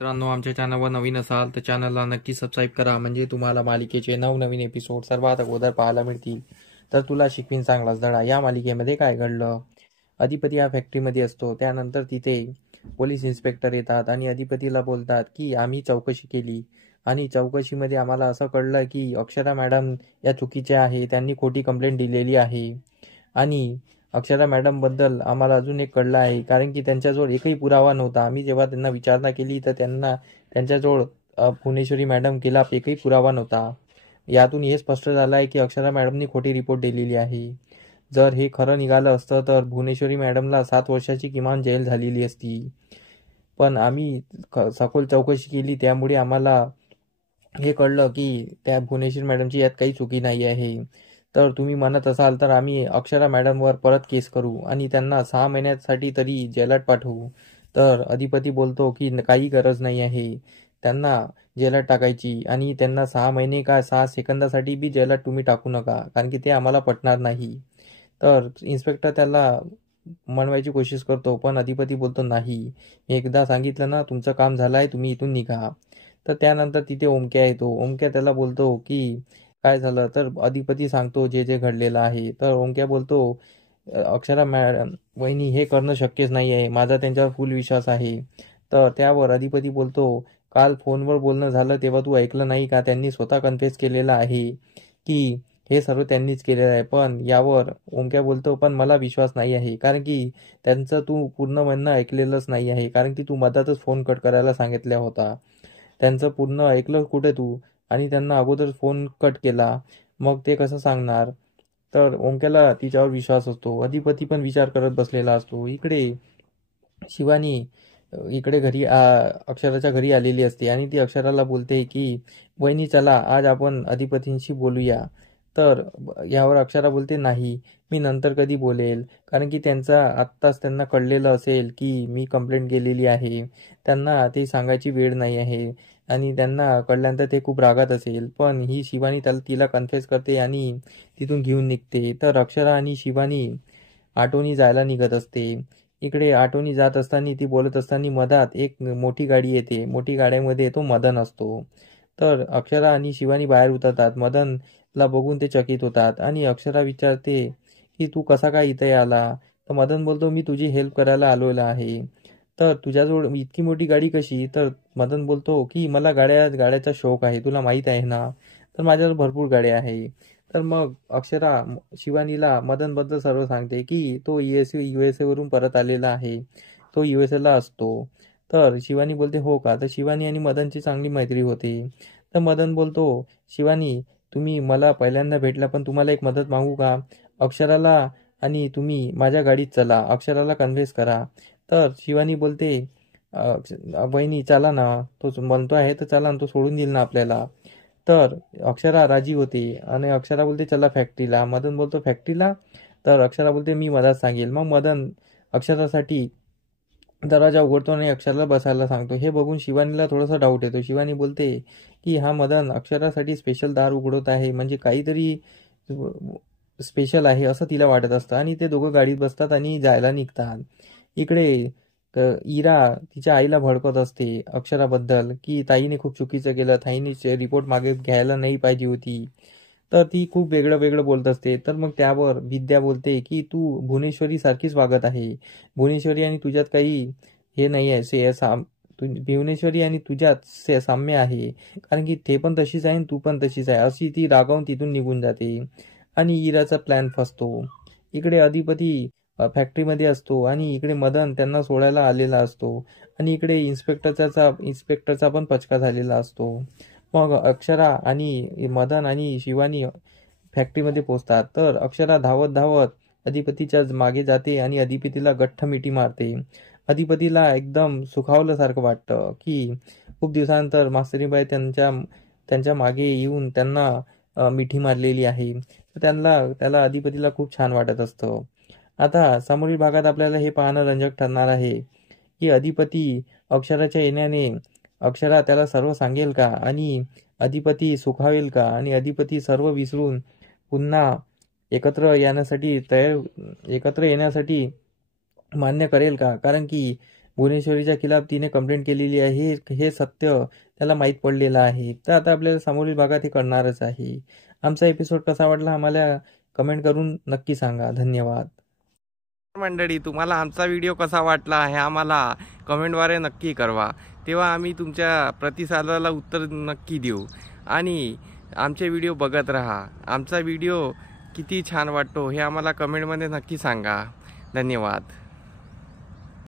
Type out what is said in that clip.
मित्रांनो, आमच्या चॅनलवर नवीन असाल तर चॅनलला नक्की सबस्क्राईब करा, म्हणजे तुम्हाला मालिकेचे नवनवीन एपिसोड सर्वात अगोदर पाहायला मिळतील. तर तुला शिकवीन चांगलाच धडा या मालिकेमध्ये काय घडलं. अधिपती या फॅक्टरीमध्ये असतो. त्यानंतर तिथे पोलीस इन्स्पेक्टर येतात आणि अधिपतीला बोलतात की आम्ही चौकशी केली आणि चौकशीमध्ये आम्हाला असं कळलं की अक्षरा मॅडम या चुकीच्या आहे. त्यांनी खोटी कंप्लेंट दिलेली आहे आणि अक्षरा मॅडमबद्दल आम्हाला अजून एक कळलं आहे, कारण की त्यांच्याजवळ एकही पुरावा नव्हता. आम्ही जेव्हा त्यांना विचारणा केली तर त्यांच्याजवळ भुवनेश्वरी मॅडम खिलाफ एकही पुरावा नव्हता. यातून हे स्पष्ट झालं आहे की अक्षरा मॅडमनी खोटी रिपोर्ट दिलेली आहे. जर हे खरं निघालं असतं तर भुवनेश्वरी मॅडमला 7 वर्षाची किमान जेल झालेली असती. पण आम्ही सखोल चौकशी केली, त्यामुळे आम्हाला हे कळलं की त्या भुवनेश्वरी मॅडमची यात काही चुकी नाही आहे. तर तुम्ही म्हणत असाल तर आम्ही अक्षरा मॅडमवर परत केस करू आणि त्यांना 6 महिन्यासाठी तरी जेलात पाठवू. तर अधिपती बोलतो की काही गरज नाही आहे त्यांना जेलात टाकायची, आणि त्यांना 6 महिने का 6 सेकंदासाठी बी जेलात तुम्ही टाकू नका, कारण की ते आम्हाला पटणार नाही. तर इन्स्पेक्टर त्याला मनवायची कोशिश करतो, पण अधिपती बोलतो नाही, एकदा सांगितलं ना तुमचं काम झालं आहे, तुम्ही इथून निघा. तर त्यानंतर तिथे ओमक्या येतो. ओमक्या त्याला बोलतो की काय झालं. तर अधिपती सांगतो जे जे घडलेलं आहे. तर ओमक्या बोलतो अक्षरा मॅडम वहिनी हे करणं शक्यच नाही आहे, माझा त्यांच्यावर फुल विश्वास आहे. तर त्यावर अधिपती बोलतो काल फोनवर बोलणं झालं तेव्हा तू ऐकलं नाही का, त्यांनी स्वतः कन्फेस केलेलं आहे की हे सर्व त्यांनीच केलेलं आहे. पण यावर ओमक्या बोलतो पण मला विश्वास नाही आहे, कारण की त्यांचं तू पूर्ण म्हणणं ऐकलेलंच नाही आहे, कारण की तू मधातच फोन कट करायला सांगितला होता. त्यांचं पूर्ण ऐकलं कुठे तू, आणि त्यांना अगोदर फोन कट केला, मग ते कसं सांगणार. तर ओंक्याला तिच्यावर विश्वास असतो. अधिपती पण विचार करत बसलेला असतो. इकडे शिवानी इकडे घरी अक्षराच्या घरी आलेली असते आणि ती अक्षराला बोलते की वहिनी चला आज आपण अधिपतींशी बोलूया. तर यावर अक्षरा बोलते नाही, मी नंतर कधी बोलेल, कारण की आत्ताच त्यांना कळलेलं असेल की मी कंप्लेंट केलेली आहे. त्यांना ते सांगायची वेळ नाही आहे आणि त्यांना कळल्यानंतर ते खूप रागात असेल. पण ही शिवानी तिला कन्फेस करते आणि तिथून घेऊन निघते. तर अक्षरा आणि शिवानी आटोनी जायला निघत असते. इकडे आटोनी जात असताना ती बोलत असताना मधात एक मोठी गाडी येते. मोठी गाड्यामध्ये तो मदन असतो. तर अक्षरा आणि शिवानी बाहेर उतरतात. मदनला बघून ते चकित होतात आणि अक्षरा विचारते की तू कसा काय इथे आला. तर मदन बोलतो मी तुझी हेल्प करायला आलेला आहे. तर तुझ्याजवळ इतकी मोठी गाडी कशी. तर मदन बोलतो की मला गाड्याचा शौक आहे, तुला माहीत आहे ना. तर माझ्याजवळ भरपूर गाड्या आहे. तर मग अक्षरा शिवानीला मदनबद्दल सर्व सांगते की तो USA वरून परत आलेला आहे, तो USA ला असतो. तर शिवानी बोलते हो का. तर शिवानी आणि मदनची चांगली मैत्री होते. तर मदन बोलतो शिवानी तुम्ही मला पहिल्यांदा भेटला, पण तुम्हाला एक मदत मागू का. अक्षराला आणि तुम्ही माझ्या गाडीत चला, अक्षराला कन्व्हेन्स करा. तर शिवानी बोलते वहिनी चला ना, तो म्हणतो आहे तर चला ना, तो सोडून देईल ना आपल्याला. तर अक्षरा राजी होते आणि अक्षरा बोलते चला फॅक्टरीला. मदन बोलतो फॅक्टरीला. तर अक्षरा बोलते मी मधात सांगेल. मग मदन अक्षरासाठी दरवाजा उघडतो आणि अक्षराला बसायला सांगतो. हे बघून शिवानीला थोडासा डाऊट येतो. शिवानी बोलते की हा मदन अक्षरासाठी स्पेशल दार उघडत आहे, म्हणजे काहीतरी स्पेशल आहे असं तिला वाटत असतं. आणि ते दोघं गाडीत बसतात आणि जायला निघतात. इकडे इरा तिच्या आईला भडकत असते अक्षराबद्दल की ताईने खूप चुकीचं केलं, ताईने रिपोर्ट मागे घ्यायला नाही पाहिजे होती. तर ती खूप वेगळं वेगळं बोलत असते. तर मग त्यावर विद्या बोलते की तू भुवनेश्वरी सारखीच वागत आहे. भुवनेश्वरी आणि तुझ्यात काही हे नाही आहे, भुवनेश्वरी आणि तुझ्यात साम्य आहे, कारण की ते पण तशीच आहे आणि तू पण तशीच आहे. अशी ती रागावून तिथून निघून जाते आणि इराचा प्लॅन फसतो. इकडे अधिपती फॅक्टरीमध्ये असतो आणि इकडे मदन त्यांना सोडायला आलेला असतो आणि इकडे इन्स्पेक्टरचा पण पचका झालेला असतो. मग अक्षरा आणि मदन आणि शिवानी फॅक्टरीमध्ये पोहोचतात. तर अक्षरा धावत धावत अधिपतीच्या मागे जाते आणि अधिपतीला गठ्ठ मिठी मारते. अधिपतीला एकदम सुखावल्यासारखं वाटतं की खूप दिवसानंतर मास्तरीबाई त्यांच्या मागे येऊन त्यांना मिठी मारलेली आहे. तर त्याला अधिपतीला खूप छान वाटत असतं. आता समोरील भागात आपल्याला हे पाहणं रंजक ठरणार आहे की अधिपती अक्षराच्या येण्याने अक्षरा त्याला सर्व सांगेल का, आणि अधिपती सुखावेल का, आणि अधिपती सर्व विसरून पुन्हा एकत्र येण्यासाठी मान्य करेल का. कारण की भुवनेश्वरीच्या खिलाफ तिने कंप्लेंट केलेली आहे, हे सत्य त्याला माहीत पडलेलं आहे. तर आता आपल्याला समोरील भागात हे कळणारच आहे. आमचा एपिसोड कसा वाटला आम्हाला कमेंट करून नक्की सांगा. धन्यवाद मंडळी. तुम्हाला आमचा व्हिडिओ कसा वाटला हे आम्हाला कमेंटद्वारे नक्की कळवा. तेव्हा आम्ही तुमच्या प्रतिसादाला उत्तर नक्की देऊ. आणि आमचे व्हिडिओ बघत राहा. आमचा व्हिडिओ किती छान वाटतो हे आम्हाला कमेंटमध्ये नक्की सांगा. धन्यवाद.